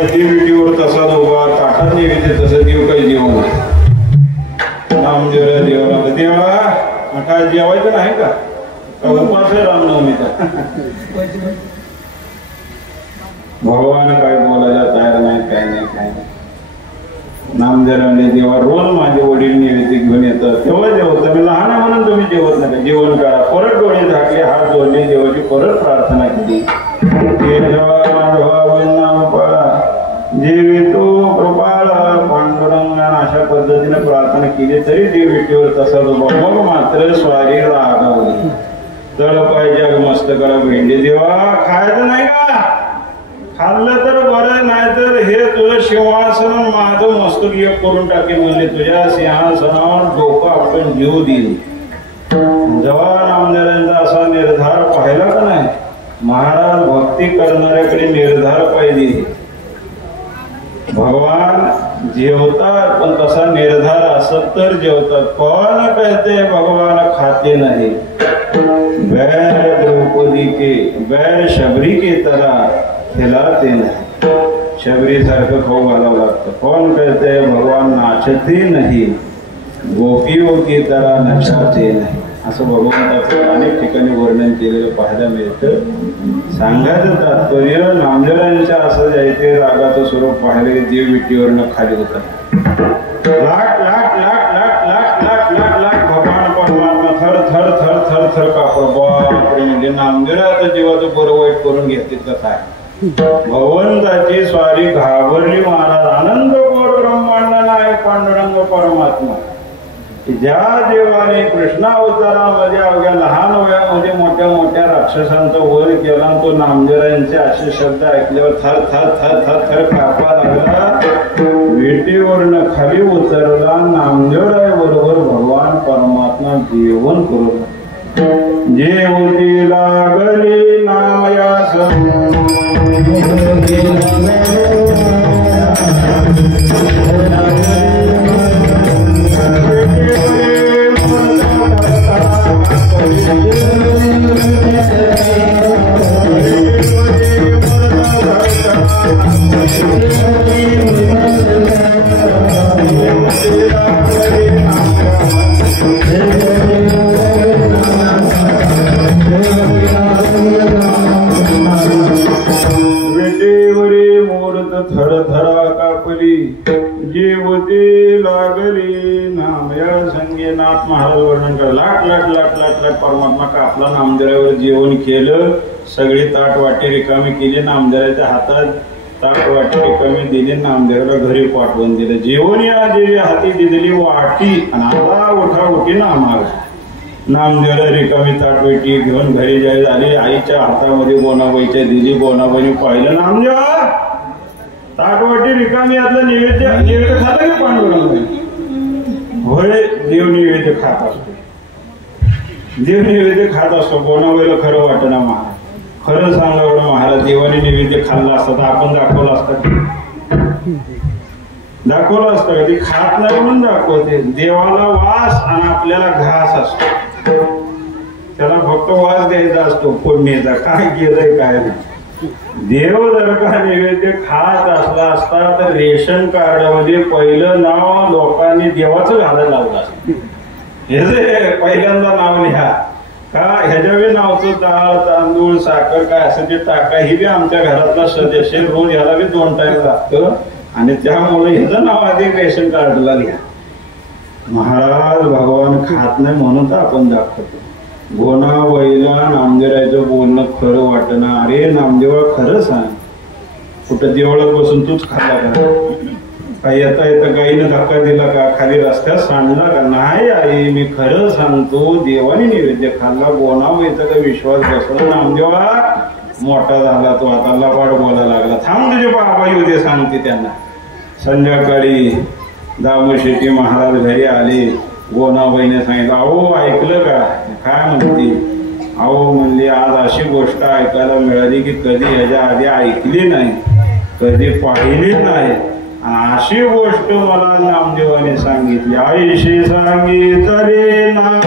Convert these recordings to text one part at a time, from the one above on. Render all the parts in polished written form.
विटीवर तसा उभा ताटात नेते तसं देव काही जेवण नामदेवला देवाला देवा काय जेवायचं नाही का उपास आहे रामनवमीचा भगवान काय बोलायला तयार नाही काय नाही काय नाही नामदेवाने देवा रोज माझे वडील नैवेद्य घेऊन येतात तेव्हा जेवत मी लहान आहे म्हणून तुम्ही जेवत नका जेवण करा परत डोळे झाकले हात जोडले देवाची परत प्रार्थना केली जेवितो कृपाळ पांडुरंग अशा पद्धतीने प्रार्थना केली तरी देव विटीवर तसा मग मात्र स्वारी रागावली तळ पाहिजे मस्तकाला भेंडी देवा खायचं नाही का खाल्लं तर बरं नाही तर हे तुझं सिंहासन माझं मस्तक एक करून टाकेल म्हणजे तुझ्या सिंहासनावर डोकं आपण जीव देईल जेव्हा नामदेवांचा असा निर्धार पाहिला का नाही महाराज भक्ती करणाऱ्याकडे निर्धार पाहिजे भगवान जेवतात पण तसा निर्धार असत तर जेवतात कोण कहते भगवान खाते नाही बैर द्रौपदी के बैर शबरी के तरह खिलाते नहीं शबरी सारखं खाऊ घालावं लागतं कोण कहते भगवान नाचते नहीं गोपियों की तरह नचाते नहीं असं भगवंताचं अनेक ठिकाणी वर्णन केलेलं पाहायला मिळतं सांगायचं तात्पर्य नामदेवांच्या असं जायचे रागाचं स्वरूप पाहिले देव विटीवरनं खाली होतात लाख लाख लाख लाख लाख लाख लाख लाख भगवान परमात्मा थर थर थर थर थर कापड बापरे म्हणजे नामदेवाचं जीवाचं बरं वाईट करून घेतील का काय भगवंताची स्वारी घाबरली महाराज आनंद गोड ब्रह्मांड नाही पांडुरंग परमात्मा ज्या देवाने कृष्णा अवतारामध्ये अवघ्या लहान वयामध्ये मोठ्या मोठ्या राक्षसांचा वध केला तो नामदेवांचे असे शब्द ऐकल्यावर थर थर थर थर थर कापा लागला विटीवरनं खाली उतरला नामदेवराय बरोबर भगवान परमात्मा जेवण करू जेवती लागली नामयास परमात्मा कापला नामदेवावर जेवण केलं सगळी ताट वाटी रिकामी केली नामदेवाच्या हातात ताट वाटी रिकामी दिली नामदेवाला घरी पाठवून दिलं जेवण या देवी हाती दिलेली वाटी आणि आता उठा उठी नामाग नामदेवाला रिकामी ताट वाटी घेऊन घरी जाय झाली आईच्या हातामध्ये बोनाबाईच्या दिली बोनाबाईने पाहिलं नामदेवा ताट वाटी रिकामी यातलं नैवेद्य खात की पांडुरंग होय देव नैवेद्य खात असतो देव नैवेद्य खात असतो बोनाबाईला खरं वाटना महाराज खरं सांगा एवढं महाराज देवाने नैवेद्य खाल्ला असता तर आपण दाखवलं असतं कधी खात नाही म्हणून दाखवते देवाला वास आणि आपल्याला घास असतो त्याला फक्त वास द्यायचा असतो फोडणीचा काय केलंय काय नाही देव जर का नैवेद्य खात असला असता तर रेशन कार्डामध्ये पहिलं नाव लोकांनी देवाचं घालायला लावलं असतं हे जे पहिल्यांदा नाव लिहा का ह्याच्या नावचं डाळ तांदूळ साखर काय असं ते टाका ही बी आमच्या घरातला सदस्य रोज ह्याला बी 2 टाइम लागतं आणि त्यामुळे ह्याचं नाव आधी रेशन कार्डला लिहा महाराज भगवान खात नाही म्हणून तर आपण दाखवतो गोनाबाईला नामदेवाचं बोलणं खरं वाटणं अरे नामदेवा खरं सांग कुठं देवळात बसून तूच खाल्ला का काय येता येता गाईनं धक्का दिला का खाली रस्त्यात सांडला का नाही आई मी खरं सांगतो देवाने नैवेद्य खाल्ला गोनाबाईचा काही विश्वास बसला नामदेवा मोठा झाला तो आता लबाड बोलायला लागला थांब तुझे बाबा येऊ दे सांगते त्यांना संध्याकाळी दामोशेट्टी महाराज घरी आले गोनाबाईने सांगितलं अहो ऐकलं का काय म्हणते अहो म्हणली आज अशी गोष्ट ऐकायला मिळाली की कधी ह्याच्या आधी ऐकली नाही कधी पाहिली नाही अशी गोष्ट मला नामदेवाने सांगितली आईशी सांगितले नाम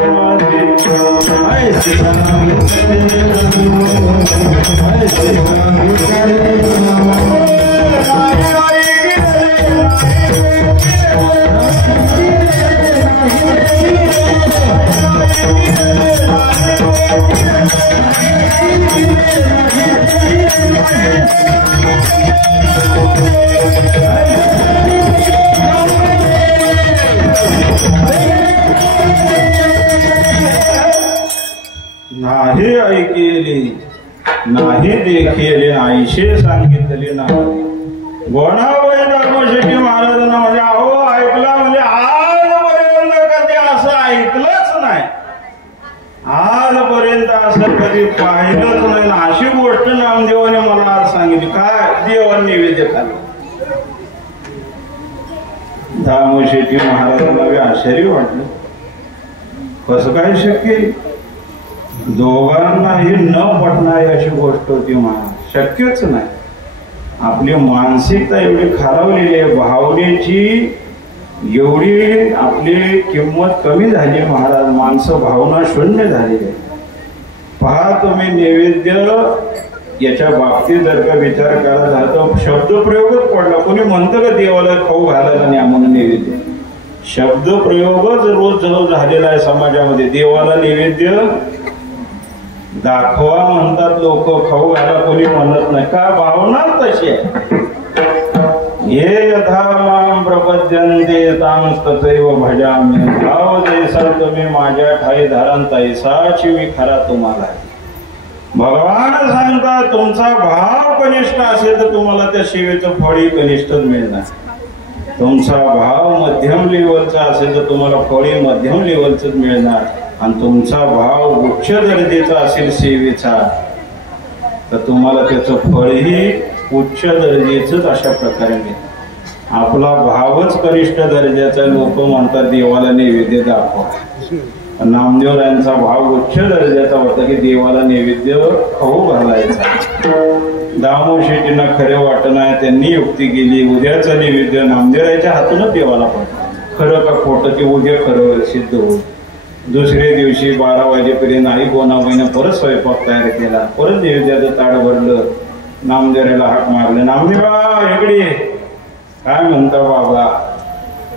गोणाबाई दामोशेट्टी महाराजांना म्हणजे अहो ऐकला म्हणजे आजपर्यंत कधी असं ऐकलंच नाही, आजपर्यंत असं कधी पाहिलंच नाही. अशी गोष्ट नामदेवाने मला आज सांगितली. काय देवाने नैवेद्य खाल्लं. दामोशेट्टी महाराजांना आश्चर्य वाटलं, कसं काय शक्य, दोघांनाही न पटणारी अशी गोष्ट होती. महाराज शक्यच नाही. आपली मानसिकता एवढी खालावलेली आहे, भावनेची एवढी आपली किंमत कमी झाली महाराज, माणसं भावना शून्य झालेली आहे. पहा तुम्ही नैवेद्य याच्या बाबतीत जर का विचार करायला झाला तर शब्दप्रयोगच पडला. कोणी म्हणतं का देवाला खाऊ घालायला नाही म्हणून नैवेद्य, शब्दप्रयोगच रोज झालेला आहे समाजामध्ये. देवाला नैवेद्य दाखवा म्हणतात लोक, खाऊ घाला कोणी म्हणत नाही. का भावना तशी आहे. हे यथा मां प्रपद्यन्ते तां तथैव भजामि, भाव जैसा तुम्ही माझ्या ठाई धरान तैसाची मी खरा तुम्हाला. भगवान सांगतात तुमचा भाव कनिष्ठ असेल तर तुम्हाला त्या सेवेचं फळही कनिष्ठच मिळणार. तुमचा भाव मध्यम लेवलचा असेल तर तुम्हाला फळही मध्यम लेवलच मिळणार. आणि तुमचा भाव उच्च दर्जाचा असेल सेवेचा तर तुम्हाला त्याचं फळही उच्च दर्जाचंच अशा प्रकारे मिळेल. आपला भावच कनिष्ठ दर्जाचा, लोक म्हणतात देवाला नैवेद्य दाखवा. नामदेवरायांचा भाव उच्च दर्जाचा होता की देवाला नैवेद्य खाऊ घालायचा. दामोशेट्टींना खरे वाटणार, त्यांनी युक्ती केली, उद्याचं नैवेद्य नामदेवरायांच्या हातूनच देवाला पडतं. खरं का खोटं ते उद्या खरं सिद्ध होईल. दुसऱ्या दिवशी 12 वाजेपर्यंत आई गोणाबाईनं परत स्वयंपाक तयार केला, परत नैवेद्याचं ताट भरलं, नामदेवराला हाक मारले, नामदेवा इकडे काय म्हणता बाबा,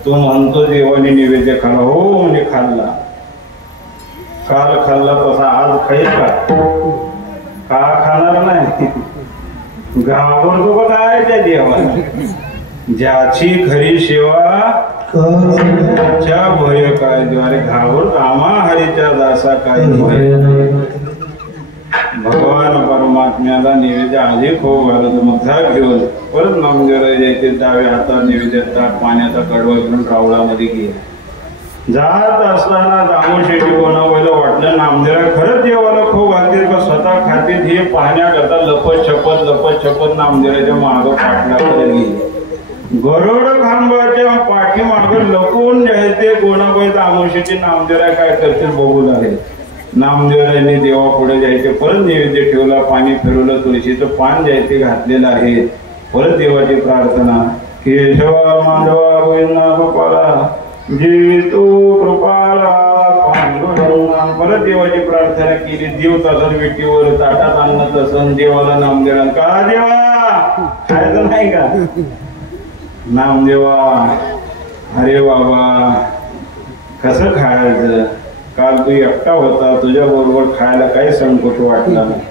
तो म्हणतो देवाने नैवेद्य खाला. हो म्हणजे खाल्ला. काल खाल्ला तसा आज खाईल का खाणार नाही. घाबरतो का काय त्या देवाला. ज्याची खरी सेवा त्याच्या भय काय, द्वारे घाबरतो आम्हा हरीच्या दासा काय भय. भगवान परमात्म्याला नैवेद्य आधी खाऊ घालत मग झाक घेऊन परत नामदेवराला जायचे. डाव्या हातात नैवेद्याचा पाण्याचा कडवा घेऊन रावळामध्ये गेला. जात असताना दामोशेट्टी गोणाबाईला वाटलं नामदेवरा खरंच देवाला खाऊ घालतील का स्वतः खातील हे पाहण्याकरता लपत छपत नामदेवराच्या मागं पाठलाकडे गेले. गरुड खांबाच्या पाठीमागं लपून ते गोणाबाई दामोशेट्टी नामदेवरा काय करतील बघू लागले. नामदेवरायांनी देवा पुढे जायचे, परत नैवेद्य ठेवला, पाणी फिरवलं, तुळशीचं पान जायचे घातलेलं आहे. परत देवाची प्रार्थना, केशवा माधवा गोविंदा गोपाला जी तू कृपाला पांडुरंगा. परत देवाची प्रार्थना केली. देव तसं विटीवर ताटात आणलं तसं देवाला नामदेवा का देवा खायचं नाही का नामदेवा. अरे बाबा कसं खायचं, काल तू एकटा होता, तुझ्या बरोबर खायला काही संकोच वाटला नाही.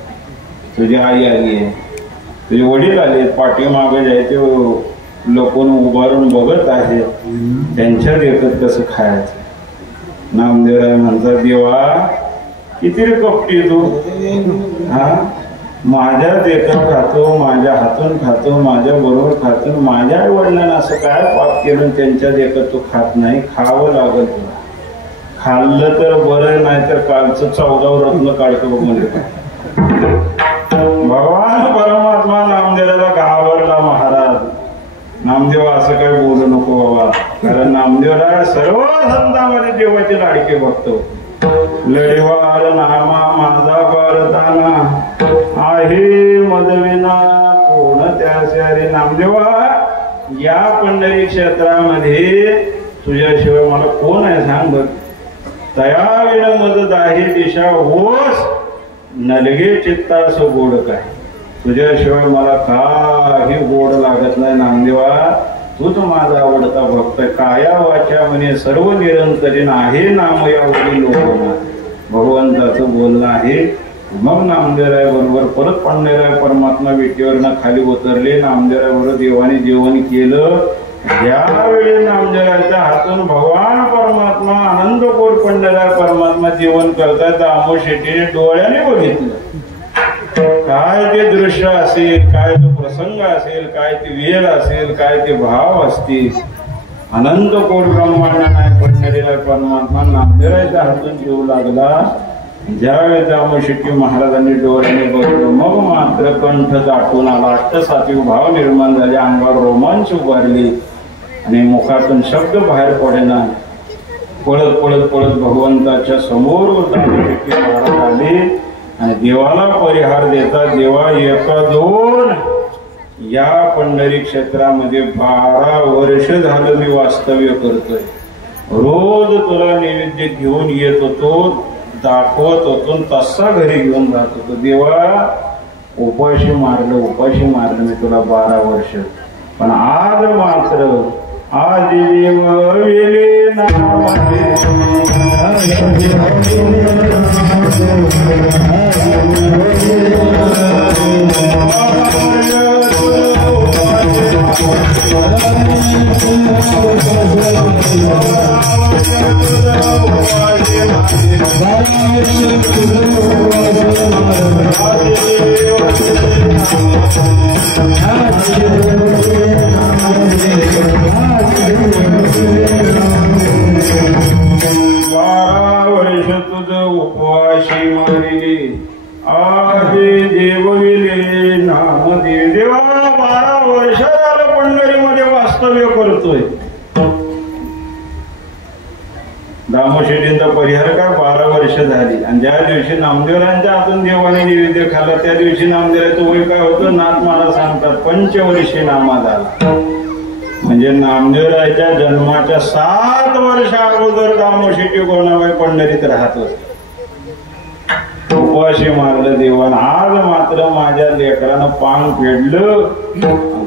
तुझी आई आली आहे, तुझे वडील आले, पाठीमागे जायचे लोकून उभारून बघत आहे, त्यांच्या देखत कसं खायचं. नामदेवराय म्हणतात देवा किती रे कपटी तू, हा माझ्या देखत खातो, माझ्या हातून खातो, माझ्या बरोबर खातो, माझ्या आई वडिलांना असं काय पाप केलं त्यांच्या देखत तू खात नाही. खावं लागल तुला, खाल्लं तर बरं, नाही तर कालचं 14 रत्न काढतो बघ म्हणजे. भगवान परमात्मा नामदेवाला घाबरला. महाराज नामदेव असं काही बोलू नको बाबा, कारण नामदेवला सर्व संतांमध्ये देवाचे लाडके बघतो. लढवार नामा माझा पारताना आहे मदविना कोण त्याचे. अरे नामदेवा या पंढरी क्षेत्रामध्ये तुझ्याशिवाय मला कोण आहे सांग बघ. तया विण मदत आहे दिशा होस नलगे चित्तास गोड काय. तुझ्याशिवाय मला काही गोड लागत नाही नामदेवा, तूच माझा आवडता भक्त. काया वाचा म्हणे सर्व निरंतरीन आहे नाम यावरील लोकांना. भगवंताचं बोलणं आहे. मग नामदेवराय बरोबर परत पंढरीराय परमात्मा विटीवरनं खाली उतरले. नामदेवराय बरोबर देवाने जेवण केलं. ज्यावेळी नामदेवरायच्या हातून भगवान परमात्मा आनंदपूर पंढरीराय परमात्मा जेवण करतायत दामोशेट्टीने डोळ्याने बघितलं. काय ते दृश्य असेल, काय तो प्रसंग असेल, काय ते वेळ असेल, काय ते भाव असतील, अनंत कोट ब्रह्मांड नाही पंढरीला परमात्मा नामदेवाच्या हातून येऊ लागला. ज्यावेळेस दामोशेट्टी महाराजांनी डोळ्याने बघितलं, मग मात्र कंठ दाटून आला, अष्टसात्विक भाव निर्माण झाले, अंगावर रोमांच उभारली आणि मुखातून शब्द बाहेर पडेना. पळत पळत पळत भगवंताच्या समोर दामोशेट्टी महाराज आले आणि देवाला परिहार देतात. देवा एका दोन या पंढरी क्षेत्रामध्ये 12 वर्ष झालं मी वास्तव्य करतोय. रोज तुला नैवेद्य घेऊन येत होतो, दाखवत होतो, तसा घरी घेऊन जात होतो. देवा उपाशी मारलं मी तुला 12 वर्ष, पण आज मात्र आदि देव वेले नामाचे उपवाशी मारिले आदि देव विले नाम दे. देवा 12 वर्ष झालं पंढरीमध्ये वास्तव्य करतोय. दामोशेट्टींचा परिहार काय 12 वर्ष झाली. आणि ज्या दिवशी नामदेवरांच्या हातून देवाने नैवेद्य खाल्ला त्या दिवशी नामदेवाचं वय काय होतं, नाथ मला सांगतात 25 नामा झाला. म्हणजे नामदेवराच्या जन्माच्या 7 वर्ष अगोदर दामोशेट्टी गोणाबाई पंढरीत राहत होते. उपवाशी मारलं देवानं. आज मात्र माझ्या लेकरानं पांग फेडलं,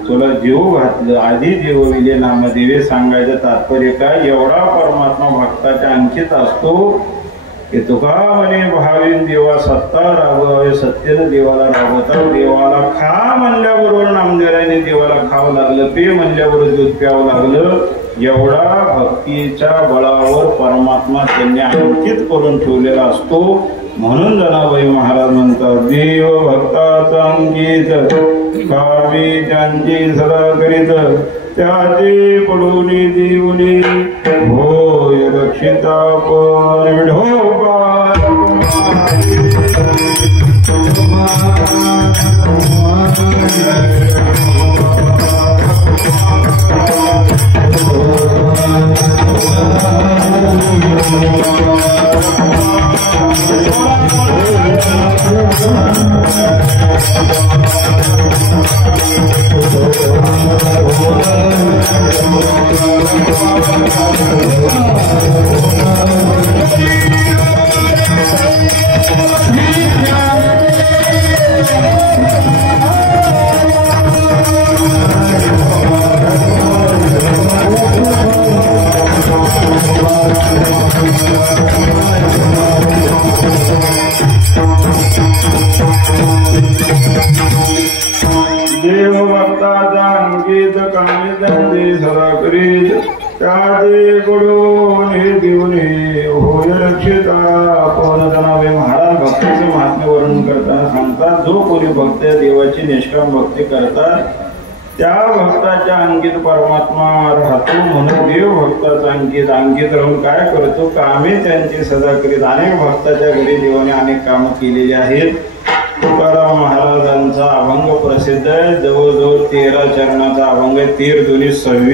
तुला जीव घातलं. आधी देव विले नामदेवे सांगायचं तात्पर्य काय, एवढा परमात्मा भक्ताच्या अंकित असतो की तुका म्हणे भावीन देवा सत्ता राबवावे, सत्तेनं देवाला राबवतात. देवाला खा म्हणल्याबरोबर नामदेवाने देवाला खावं लागलं, पे म्हणल्याबरोबर दूध प्यावं लागलं. एवढा भक्तीच्या बळावर परमात्मा त्यांनी अंकित करून ठेवलेला असतो. म्हणून जनाबाई महाराज म्हणतात, देव भक्ताचा अंकित कामी त्यांची सदा करीत, त्याचे पडून देऊनी होय रक्षिता पण विढोबा. देव भक्ताचा अंकित कामी त्यांचे सदा करीत, त्याचे कडून हे देऊन होय रक्षिता. आपण जनाबाई महाराज भक्तीचे महात्म्य वर्णन करताना सांगतात, जो कोणी भक्त देवाची निष्काम भक्ती करतात त्या भक्ताच्या अंकित परमात्मा राहतो. म्हणून देव भक्ताचा अंकित राहून काय करतो, कामे त्यांची सदा करीत. अनेक भक्ताच्या घरी देवाने अनेक कामं केलेली आहेत. तुकाराम महाराजांचा अभंग प्रसिद्ध आहे, जवळजवळ 13 चरणाचा अभंग आहे. 13 दूनी 26